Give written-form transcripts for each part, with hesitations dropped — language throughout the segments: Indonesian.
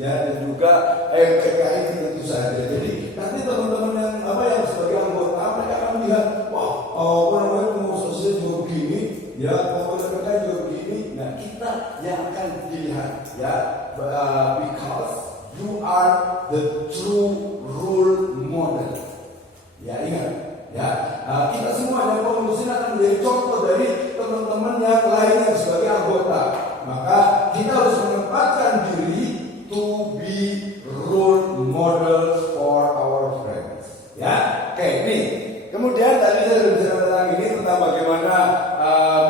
ya, dan juga MPKI tentu saja. Jadi nanti teman-teman yang sebagai anggota mereka akan melihat, wah, pengurusnya juga begini, ya, mereka juga begini. Nah, kita yang akan dilihat, ya, because you are the true role model. Ya, ingat, ya, kita semua yang pengurus ini akan menjadi contoh dari teman-teman yang lain yang sebagai anggota. Maka kita harus menempatkan diri to be role models for our friends. Ya, oke, nih. Kemudian tadi saya sudah bicara tentang ini, tentang bagaimana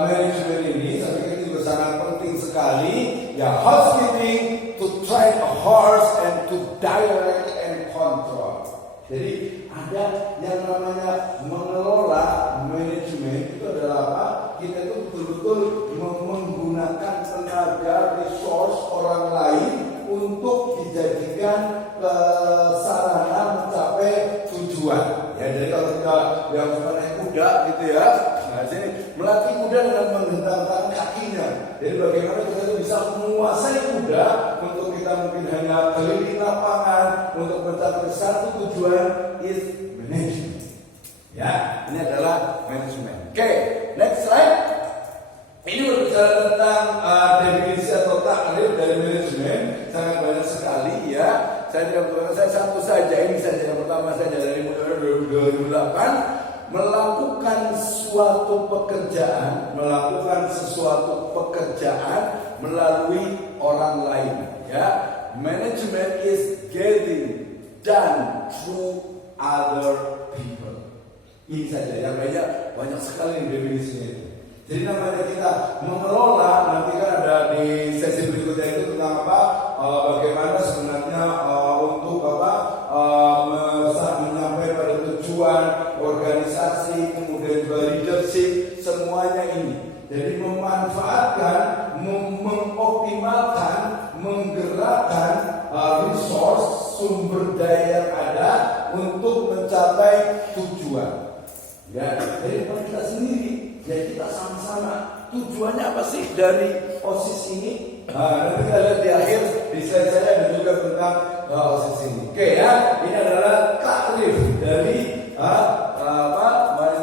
manajemen ini. Saya pikir itu juga sangat penting sekali. Ya, housekeeping to train a horse and to direct and control. Jadi ada yang namanya mengelola manajemen itu adalah apa? Kita itu betul-betul menggunakan tenaga resource orang lain untuk dijadikan sarana mencapai tujuan. Ya, jadi kalau kita yang naik kuda gitu ya, nah sini melatih kuda dengan menghentakkan kakinya. Jadi bagaimana kita itu bisa menguasai kuda untuk kita mungkin hanya keliling lapangan untuk mencapai satu tujuan is management. Ya, ini adalah manajemen. Oke, next slide. Ini berbicara tentang definisi atau takrif dari manajemen, sangat banyak sekali ya. Saya tidak berkata saya satu saja, ini saja yang pertama saja dari mulai 2008, melakukan sesuatu pekerjaan melalui orang lain. Ya, management is getting done through other people. Ini saja, yang banyak sekali definisinya itu. Jadi namanya kita mengelola, nanti kan ada di sesi berikutnya itu tentang apa? Bagaimana sebenarnya untuk menyampaikan pada tujuan organisasi, kemudian juga leadership, semuanya ini. Jadi memanfaatkan, mengoptimalkan, menggerakkan resource, sumber daya yang ada untuk mencapai tujuan. Ya, jadi bukan kita sendiri. Jadi kita sama-sama. Tujuannya apa sih dari OSIS ini? Nanti kita lihat di akhir di slide saya ada juga tentang OSIS ini. Oke ya, ini adalah takrif dari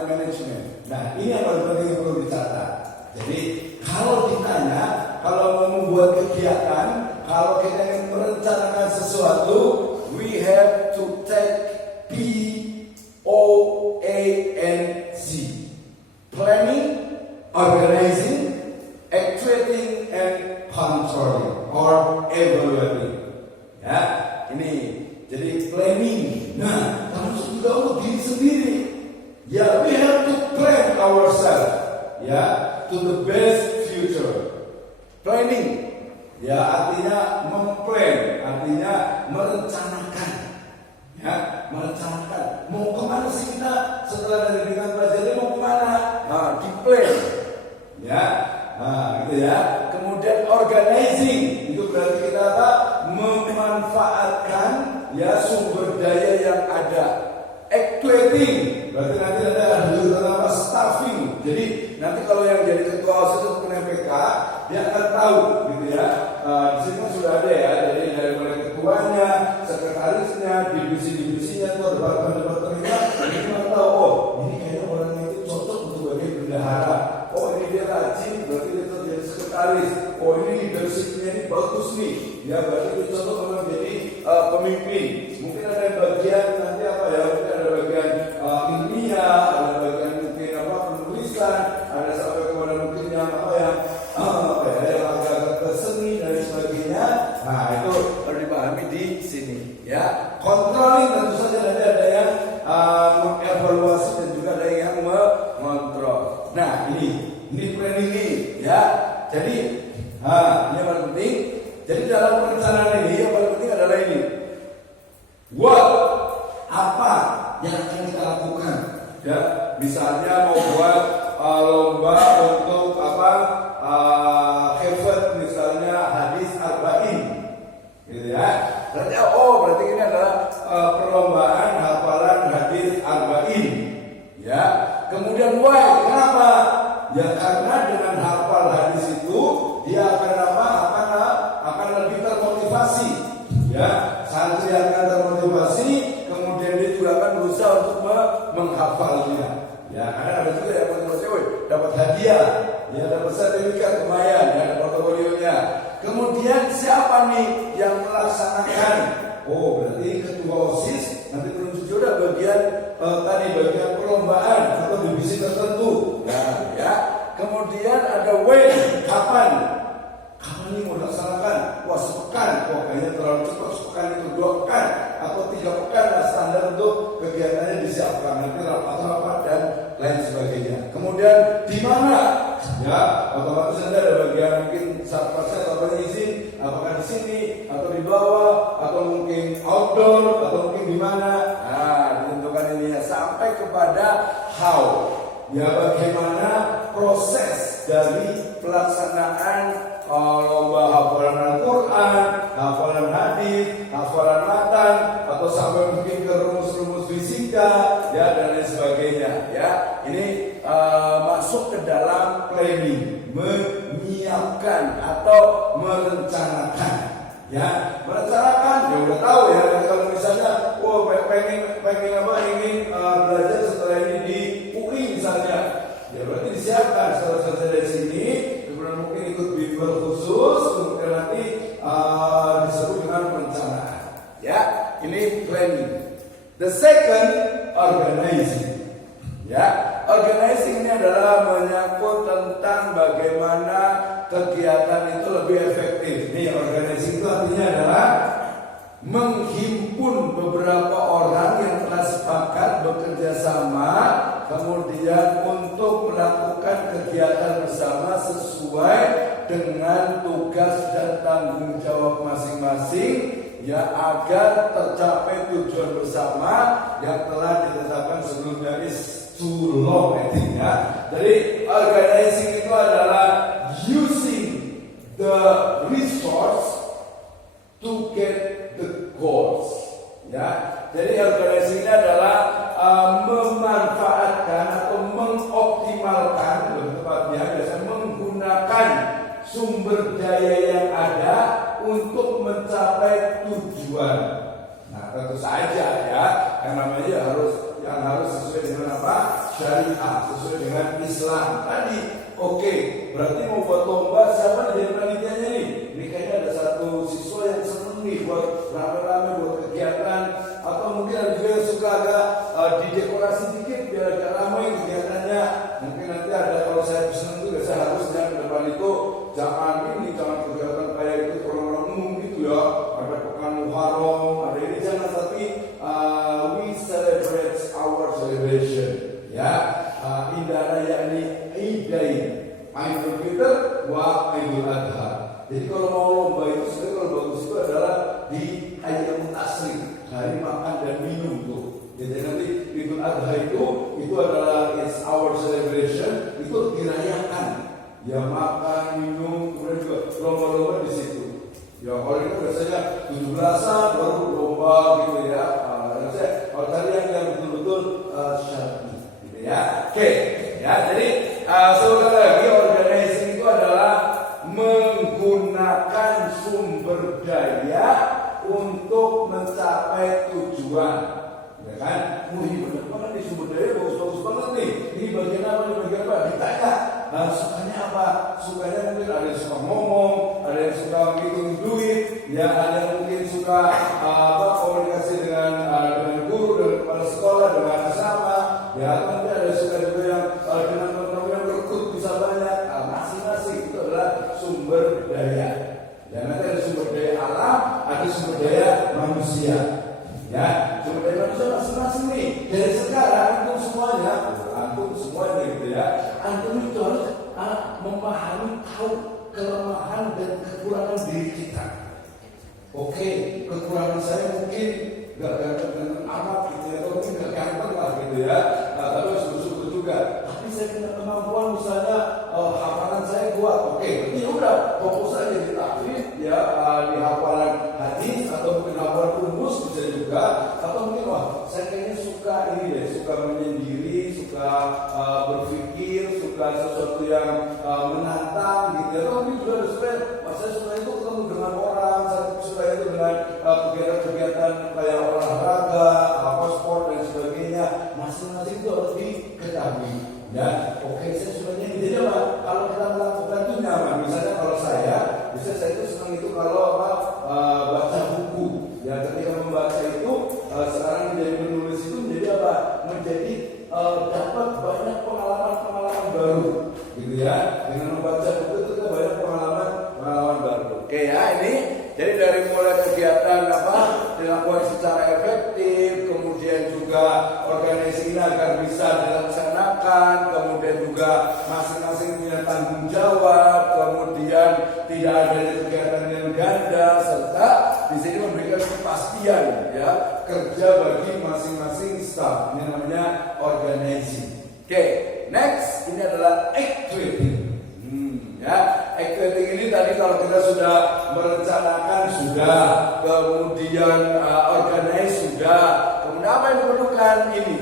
manajemen. Nah, ini yang paling penting perlu dicatat. Jadi kalau ditanya, kalau mau membuat kegiatan, kalau kita ingin merencanakan sesuatu, we have to take POANZ. Planning, organizing, actuating, and controlling or evaluating. Ya, ini jadi planning. Nah, harus juga untuk diri sendiri. Ya, we have to plan ourselves. Ya, to the best future. Planning, ya artinya memplan, artinya merencanakan. Ya, merencanakan. Mau kemana sih kita setelah dari dengan pelajaran mau kemana? Nah, di plan. Ya, nah gitu ya. Kemudian organizing, itu berarti kita apa? Memanfaatkan ya sumber daya yang ada. Actuating, berarti nanti ada apa? Staffing. Jadi nanti kalau yang jadi ketua OSIS ataupun MPK, dia akan tahu gitu ya. Di sini kan sudah ada ya. Jadi dari mulai ketuanya, sekretarisnya, divisi-divisinya, departemen-departemennya, ini kita tahu. Oh, ini kayaknya orangnya itu cocok untuk bagian bendahara. Oh, ini dia rajin, berarti dia jadi sekretaris. Oh, ini leadershipnya ini bagus nih. Ya, berarti dia cocok untuk menjadi pemimpin. Mungkin ada yang bagian nanti apa ya? Mungkin ada bagian ilmiah, ada bagian mungkin apa penulisan, ada sampai kepada mungkin yang apa yang agak-agak ke seni dan sebagainya. Nah, itu perlu dipahami di sini. Ya, controlling tentu saja nanti ada yang mengevaluasi dan juga ada yang mengontrol. Nah, ini planning ini, ya. Jadi, ini yang paling penting. Jadi dalam perencanaan ini yang paling penting adalah ini. What? Apa yang akan kita lakukan? Ya, misalnya mau buat lomba untuk apa? Hafid misalnya hadis arba'in, gitu ya. Berarti ini adalah perlombaan hafalan hadis arba'in, ya. Kemudian why? Kenapa? Ya karena dengan hafal hadis itu dia akan apa? Akan lebih termotivasi. Ya, santri akan termotivasi, kemudian dia juga akan berusaha untuk menghafalnya. Ya, karena ada juga yang motivasi, dapat hadiah, ya dapat sertifikat lumayan, ya ada portofolionya. Kemudian siapa nih yang melaksanakan? Oh, berarti ketua OSIS nanti penunjuk jodoh bagian bagian perlombaan atau divisi tertentu. Ya. Kemudian ada when, kapan ini mau dilaksanakan? Wah, sepekan, wah kayaknya terlalu cepat, sepekan itu 2 pekan atau 3 pekan lah standar untuk kegiatannya disiapkan, nanti rapat-rapat dan lain sebagainya. Kemudian di mana? Ya, otomatis nanti ada bagian mungkin satpasnya atau izin, apakah di sini atau di bawah atau mungkin outdoor atau mungkin di mana? Nah, ditentukan ininya sampai kepada how. Ya, bagaimana proses dari pelaksanaan lomba hafalan Al-Quran, hafalan hadis, hafalan matan, atau sampai mungkin ke rumus-rumus fisika, ya dan lain sebagainya. Ya, ini masuk ke dalam planning, menyiapkan atau merencanakan. Ya, merencanakan, ya udah tahu ya. Kalau misalnya, pengen ingin belajar setelah ini di UI misalnya, ya berarti disiapkan setelah selesai dari sini. Mungkin ikut bimbel khusus, kemudian nanti disebut dengan perencanaan. Ya, ini planning. The second, organizing. Ya, organizing ini adalah menyangkut tentang bagaimana kegiatan itu lebih efektif. Nih, organizing itu artinya adalah menghimpun beberapa orang yang telah sepakat bekerja sama, kemudian untuk melakukan kegiatan bersama sesuai dengan tugas dan tanggung jawab masing-masing, ya agar tercapai tujuan bersama yang telah ditetapkan sebelumnya. Is too long, ya. Jadi organizing itu adalah using the resource to get the goals. Ya, jadi organisasi ini adalah memanfaatkan atau mengoptimalkan, lebih tepatnya biasanya menggunakan sumber daya yang ada untuk mencapai tujuan. Nah, tentu saja ya, yang namanya harus sesuai dengan apa? Syariah, sesuai dengan Islam. Tadi, oke, berarti mau buat lomba, siapa jadi panitianya nih? Ini kayaknya ada satu siswa yang seneng nih buat rame-rame buat kegiatan, atau mungkin ada juga yang suka agak didekorasi dikit biar agak ramai kegiatannya. Mungkin nanti ada, kalau saya seneng juga saya harusnya ke depan itu jangan kegiatan kayak itu orang-orang umum gitu ya. Ada pekan Muharram, ada ini jangan, tapi we celebrate our celebration. Ya, Idul Raya ini Idain, Idul Fitr wa Idul Adha. Jadi kalau mau lomba itu sebenarnya kalau bagus itu adalah di ayam tasrik, hari makan dan minum tuh. Jadi nanti Idul Adha itu adalah it's our celebration, itu dirayakan. Ya makan, minum, kemudian juga lomba-lomba di situ. Ya kalau itu biasanya 17-an baru lomba gitu ya. Kalau tadi yang betul-betul syar'i gitu ya. Oke, ya jadi sekali lagi organizing itu adalah menggunakan sumber daya untuk mencapai tujuan. Ya kan? Ini benar banget nih, sumber daya bagus-bagus banget nih. Ini bagian apa? Ditanya. Nah, sukanya apa? Sukanya mungkin ada yang suka ngomong, ada yang suka ngitung duit, ya ada yang mungkin suka komunikasi dengan guru, dengan kepala sekolah, dengan asrama, ya nanti ada yang suka juga yang dengan teman-teman yang berikut bisa banyak. Masing-masing itu adalah sumber daya. Ya nanti ada sumber daya alam, ada sumber daya manusia. Ya, sumber daya manusia masing-masing nih. Dari sekarang antum semuanya gitu ya. Antum itu harus memahami, tahu kelemahan dan kekurangan diri kita. Oke, kekurangan saya mungkin nggak ganteng amat gitu ya, atau mungkin nggak ganteng lah gitu ya. Tapi harus bersyukur juga. Tapi saya punya kemampuan misalnya hafalan saya kuat. Oke, berarti udah fokus aja di tahfidz ya, di hafalan hadis atau mungkin hafalan rumus bisa juga. Atau mungkin saya kayaknya suka ini deh, suka menyendiri, suka berpikir, suka sesuatu yang menantang gitu ya. Atau mungkin juga ada saya suka itu ketemu dengan orang, saya suka itu dengan Jadi dari mulai kegiatan dilakukan secara efektif, kemudian juga organisasi ini agar bisa dilaksanakan, kemudian juga masing-masing punya tanggung jawab, kemudian tidak ada kegiatan yang ganda, serta di sini memberikan kepastian ya kerja bagi masing-masing staff. Ini namanya organizing. Oke, next ini adalah activating. Activating ini tadi kalau kita sudah merencanakan sudah, kemudian organize sudah, kemudian apa yang diperlukan ini?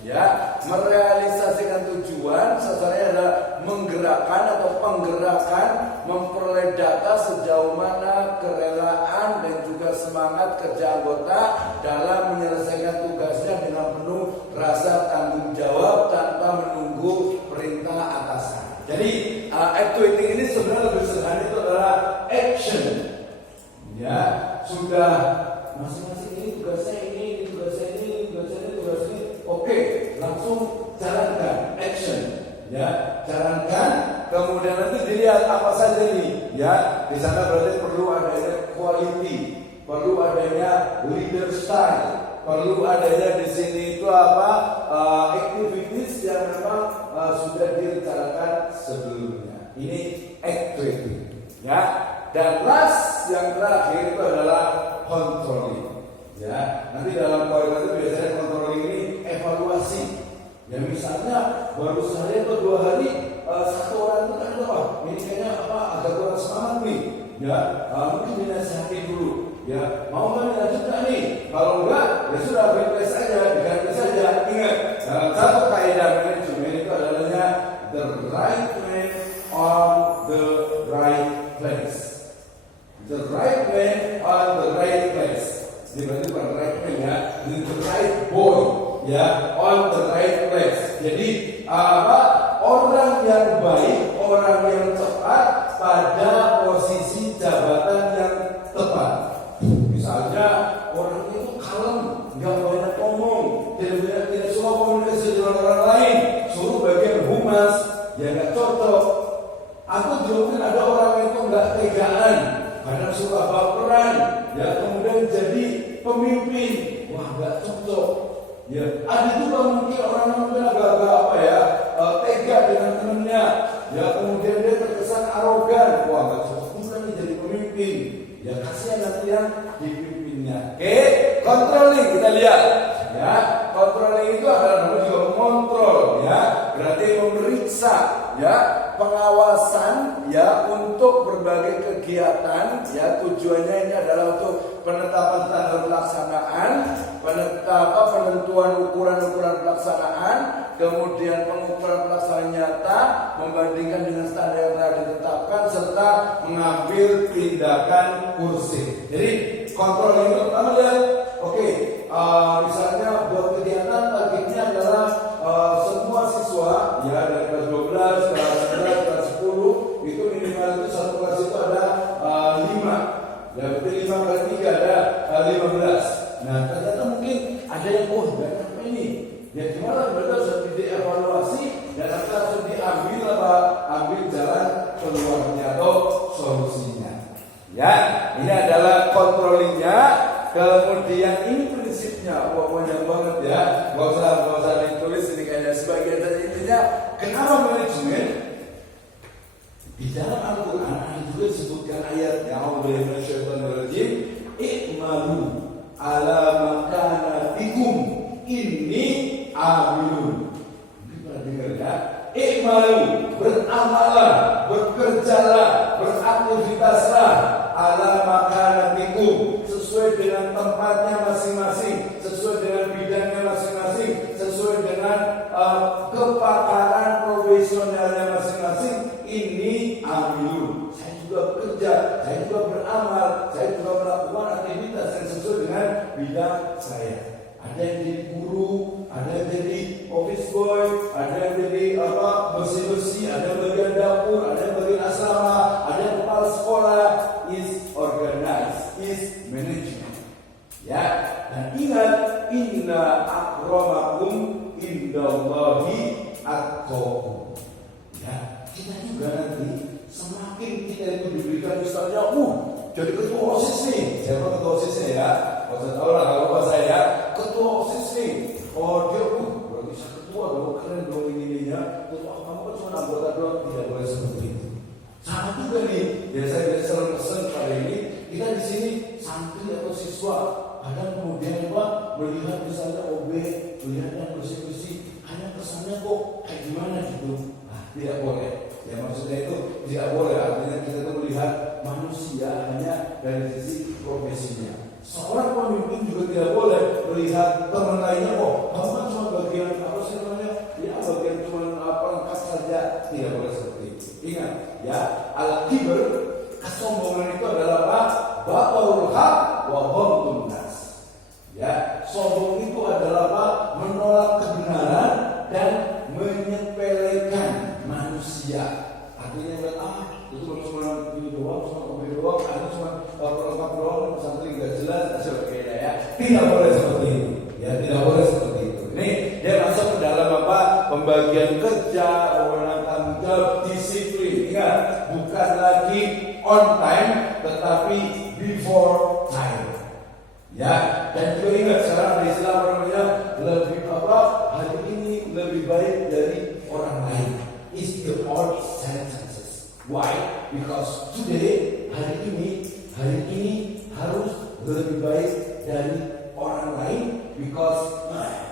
Ya, merealisasikan tujuan, sasarannya adalah menggerakkan atau penggerakan, memperoleh data sejauh mana kerelaan dan juga semangat kerja anggota dalam menyelesaikan tugasnya dengan penuh rasa tanggung jawab tanpa menunggu perintah atasan. Jadi activating ini sebenarnya lebih sederhana, itu adalah action. Ya, sudah masing-masing ini tugasnya ini, tugasnya ini, tugasnya ini, tugasnya ini. Oke, langsung jalankan, action. Ya, jalankan. Kemudian nanti dilihat apa saja ini. Ya, di sana berarti perlu adanya quality, perlu adanya leader style. Perlu adanya di sini itu activities yang memang sudah direncanakan sebelumnya. Ini activity, ya. Dan last yang terakhir itu adalah controlling. Ya, nanti dalam poin itu biasanya controlling ini evaluasi. Ya misalnya baru sehari atau 2 hari satu orang itu kan apa? Ini kayaknya agak kurang semangat nih. Ya, mungkin dinasihati dulu. Ya, mau nggak dilanjutkan nih? Kalau enggak, ya sudah replace saja, diganti saja. Ingat, dalam satu kaidah manajemen itu adanya the right man on the right place. The right man on the right place. Ini berarti bukan right man ya, ini the right boy ya, on the right place. Jadi orang yang baik, orang yang tepat pada posisi jabatan yang tepat. Misalnya orang itu kalem, nggak banyak ngomong, tidak suka komunikasi dengan orang lain, suruh bagian humas, ya nggak cocok. Atau juga ada orang itu nggak tegaan, kadang suka baperan, ya kemudian jadi pemimpin, wah nggak cocok. Ya, ada juga mungkin orang yang mungkin agak tega dengan temannya, ya kemudian dia terkesan arogan, wah nggak cocok juga nih jadi pemimpin. Ya kasihan nanti yang dipimpinnya. Oke, controlling kita lihat. Ya, controlling itu adalah juga mengontrol. Ya, berarti memeriksa. Ya, pengawasan. Ya, untuk berbagai kegiatan. Ya, tujuannya ini adalah untuk penetapan standar pelaksanaan, penentuan ukuran-ukuran pelaksanaan, kemudian pengukuran pelaksanaan nyata, membandingkan dengan standar yang telah ditetapkan, serta mengambil tindakan kursi. Jadi kontrol itu pertama lihat, misalnya buat kegiatan targetnya adalah semua siswa ya dari kelas 12, kelas 11, kelas 10 itu minimal itu satu kelas itu ada 5. Ya berarti 5 kali 3 ada 15. Nah ternyata mungkin ada yang banyak apa ini? Ya gimana? Berarti harus dievaluasi dan harus diambil ambil jalan keluarnya atau solusinya. Ya, ini adalah controllingnya. Kemudian ini prinsipnya, banyak banget ya. Gak usah ditulis ini kayaknya sebagian dari intinya. Kenapa manajemen? Di dalam Al-Quran juga disebutkan ayatnya I'malu ala makanatikum inni amilun. Kita dengar ya. I'malu, beramalah, bekerjalah, beraktivitaslah ala makanatikum, sesuai dengan tempatnya masing-masing, sesuai dengan bidangnya masing-masing, sesuai dengan kepakaran profesionalnya masing-masing. Ini amilun. Saya juga bekerja, saya juga beramal, saya juga melakukan aktivitas yang sesuai dengan bidang saya. Ada yang jadi guru, ada yang jadi office boy, ada yang jadi bersih-bersih, ada yang bagian dapur, ada yang bagian asrama, ada yang kepala sekolah. Is organized, is management. Ya, dan ingat, inna akramakum indallahi atqakum. Ya, kita juga nanti semakin kita itu diberikan misalnya, jadi ketua OSIS nih. Siapa ketua OSISnya ya? Saya tahu lah kalau Bapak saya ketua OSIS nih. Oh dia berarti saya ketua dong, keren dong ini ya. Ketua kamu kan cuma anggota doang, tidak boleh seperti itu. Sama juga nih, ya saya selalu pesan pada ini, kita di sini santri atau siswa, kadang kemudian Pak melihat misalnya OB, melihat yang bersih-bersih, hanya kesannya kok kayak gimana gitu. Nah, tidak boleh. Ya maksudnya itu tidak boleh. Artinya kita tuh melihat manusia hanya dari sisi profesinya. Seorang pemimpin juga tidak boleh melihat teman lainnya, oh kamu kan cuma bagian apa sih namanya? Ya bagian cuma perangkat saja. Tidak boleh seperti itu. Ingat ya, al-kibr, kesombongan itu adalah apa? Batarul haq wa ghamtun nas. Ya, sombong itu adalah apa? Menolak kebenaran dan menyepelekan manusia. Artinya itu cuma ini doang, cuma kopi doang, ada cuma perangkat doang, pesantren nggak jelas, sebagainya ya. Tidak boleh seperti itu. Ya, tidak boleh seperti itu. Ini dia masuk ke dalam apa? Pembagian kerja, wewenang tanggung jawab, disiplin. Ingat, bukan lagi on time, tetapi before time. Ya, dan juga ingat sekarang di Islam namanya lebih apa? Hari ini lebih baik dari orang lain. Is the odd sentences. Why? Because today hari ini harus lebih baik dari orang lain because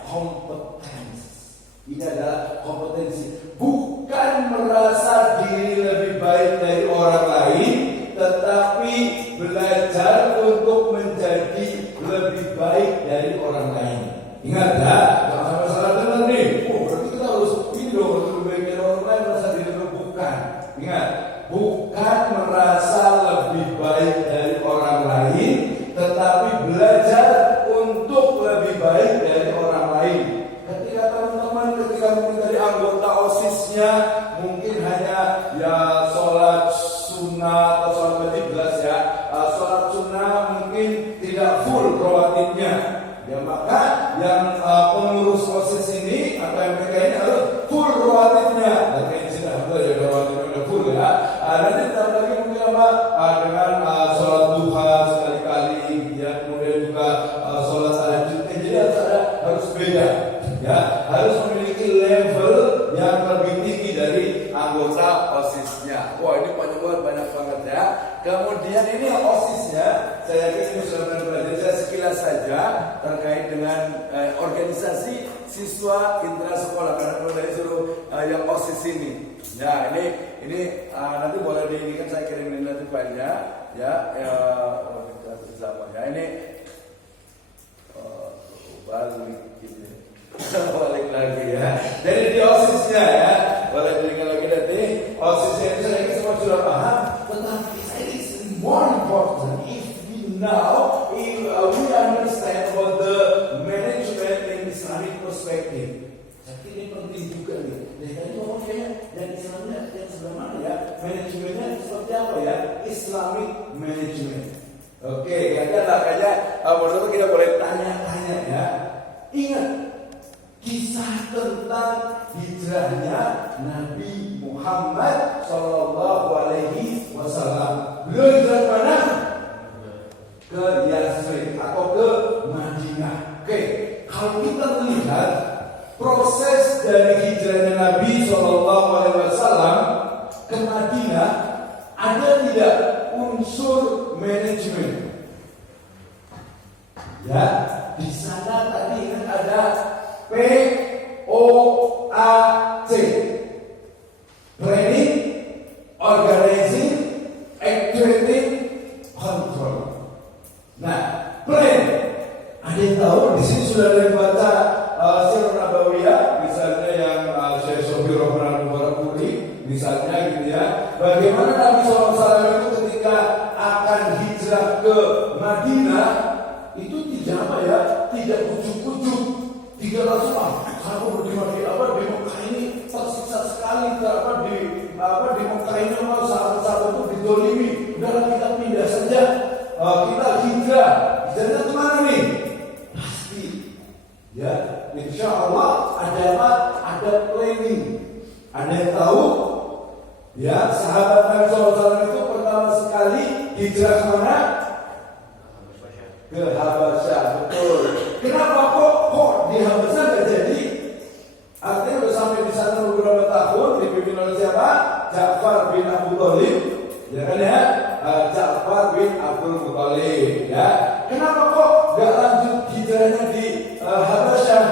competence. Ini adalah kompetensi. Bukan merasa diri lebih baik dari orang lain, tetapi belajar untuk menjadi lebih baik dari orang lain. Ingat ya, jangan sampai salah dengar nih. Oh, berarti kita harus ini dong, lebih baik dari orang lain, merasa diri lebih bukan. Ingat, bukan merasa lebih baik dari orang lain, tetapi belajar untuk lebih baik dari orang lain. Ketika teman-teman mungkin dari anggota OSISnya mungkin hanya ya sholat sunnah atau sholat wajib jelas ya, sholat sunnah mungkin tidak full rawatibnya. Ya maka yang pengurus OSIS ini atau MPK ini harus full rawatibnya. Dan ini sudah ada rawatibnya full ya. Nanti ditambah lagi mungkin apa dengan sholat duha sekali-kali, ya kemudian juga sholat tahajud. Jadi harus beda, ya harus memiliki level yang lebih tinggi dari anggota OSISnya. Wah ini banyak banget ya. Kemudian ini OSISnya, saya yakin ini sudah pernah belajar. Saya sekilas saja terkait dengan organisasi siswa intrasekolah karena kalau dari suruh yang OSIS ini. Ya ini nanti boleh ini kan saya kirimin nanti filenya ya sama ya ini balik gitu. Balik lagi ya. Jadi di OSISnya ya, boleh dilihat lagi nanti. OSISnya itu saya semua sudah paham, tetapi it is more important if we understand about the management in Islamic perspective. Jadi ini penting juga nih. Dari tadi orang kayaknya dan Islamnya yang sebelah mana ya? Manajemennya seperti apa ya? Islamic management. Oke, kayaknya menurut kita boleh tanya-tanya ya. Ingat kisah tentang hijrahnya Nabi Muhammad Sallallahu Alaihi Wasallam. Beliau hijrah mana? Ke Yasrib atau ke Madinah. Oke, kalau kita melihat proses dari hijrahnya Nabi Sallallahu Alaihi Wasallam ke Madinah, ada tidak unsur manajemen? Ya, di sana tadi ingat ada POAC, planning, organizing, actuating, control. Nah, plan. Ada yang tahu di sini sudah ada yang baca Sirah Nabawiyah, misalnya yang Syekh Sofi Rahman Mubarakpuri, misalnya gitu ya. Bagaimana Nabi SAW itu ketika akan hijrah ke Madinah itu tidak apa ya, tidak ujuk-ujuk, tidak langsung kalau di Mekah ini tersiksa sekali, di Mekah ini sahabat-sahabat itu didolimi, udahlah kita pindah saja, kita hijrah kemana nih? Pasti, ya, insya Allah ada planning. Ada yang tahu? Ya, sahabat Nabi SAW itu pertama sekali hijrah kemana? Ke Habasyah, betul. Kenapa kok di Habasyah nggak jadi? Artinya udah sampai di sana beberapa tahun dipimpin oleh siapa? Ja'far bin Abu Thalib, ya kan ya? Ja'far bin Abdul Muthalib, ya. Kenapa kok nggak lanjut hijrahnya di Habasyah?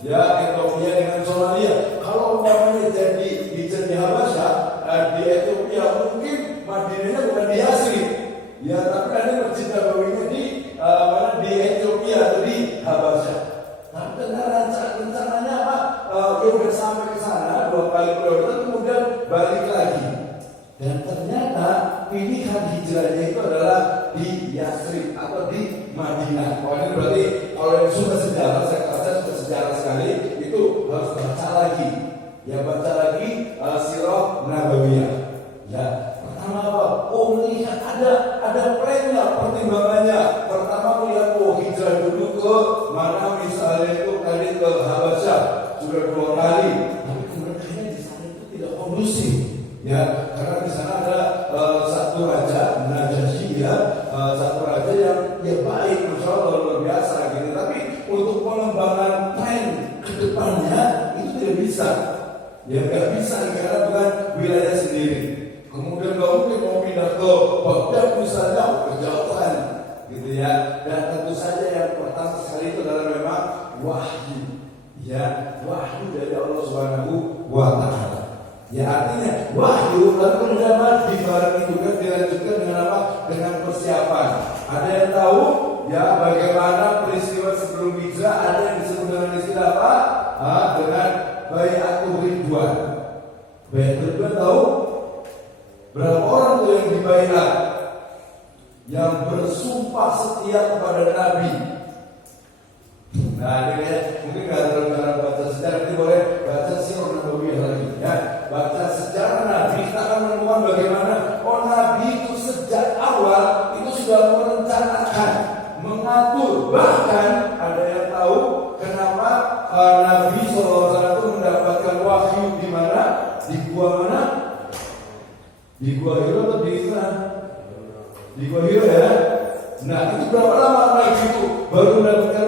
Ya, Ethiopia dengan Somalia. Kalau umpamanya jadi hijrah di Habasyah, di Ethiopia mungkin Madinahnya bukan di Yasrib, ya, tapi ada masjid Nabawinya di Ethiopia atau di Habasyah. Tapi rencananya apa? Ya udah sampai ke sana 2 kali periode, kemudian balik lagi. Dan ternyata pilihan hijrahnya itu adalah di Yasrib atau di Madinah. Oh, ini berarti kalau yang suka sejarah, saya suka sejarah sekali, itu harus baca lagi. Ya, baca lagi Sirah Nabawiyah. Ya, pertama apa? Oh, melihat ada plannya, pertimbangannya. Pertama melihat hijrah dulu ke mana, misalnya itu tadi ke Habasyah sudah 2 kali. Tapi kemudian di sana itu tidak kondusif. Ya, karena di sana ada satu raja Najasyi, ya, satu raja yang ya baik, masya Allah, luar biasa gitu. Tapi untuk pengembangan tren ke depannya itu tidak bisa. Ya nggak bisa karena bukan wilayah sendiri. Kemudian nggak mungkin mau pindah ke Baghdad misalnya, kejauhan, gitu ya. Dan tentu saja yang pertama sekali itu adalah memang wahyu, ya, wahyu dari Allah Subhanahu wa Ta'ala. Ya, artinya wahyu lalu kemudian dibarengi juga dilanjutkan dengan apa? Dengan persiapan. Ada yang tahu ya bagaimana peristiwa sebelum hijrah? Ada yang disebut dengan istilah apa? Dengan Bai'atul Ridwan. Bai'atul Ridwan tahu? Berapa orang tuh yang dibaiat? Yang bersumpah setia kepada Nabi. Nah, ini ya, mungkin nggak ada cara baca sejarah, ini boleh baca Sirah Nabawiyah lagi, ya. Baca sejarah Nabi, kita akan menemukan bagaimana Nabi itu sejak awal itu sudah merencanakan, mengatur. Bahkan ada yang tahu kenapa Nabi SAW itu mendapatkan wahyu di mana? Di gua mana? Di gua Hira atau di sana? Di gua Hira, ya. Nah, itu berapa lama Nabi itu baru mendapatkan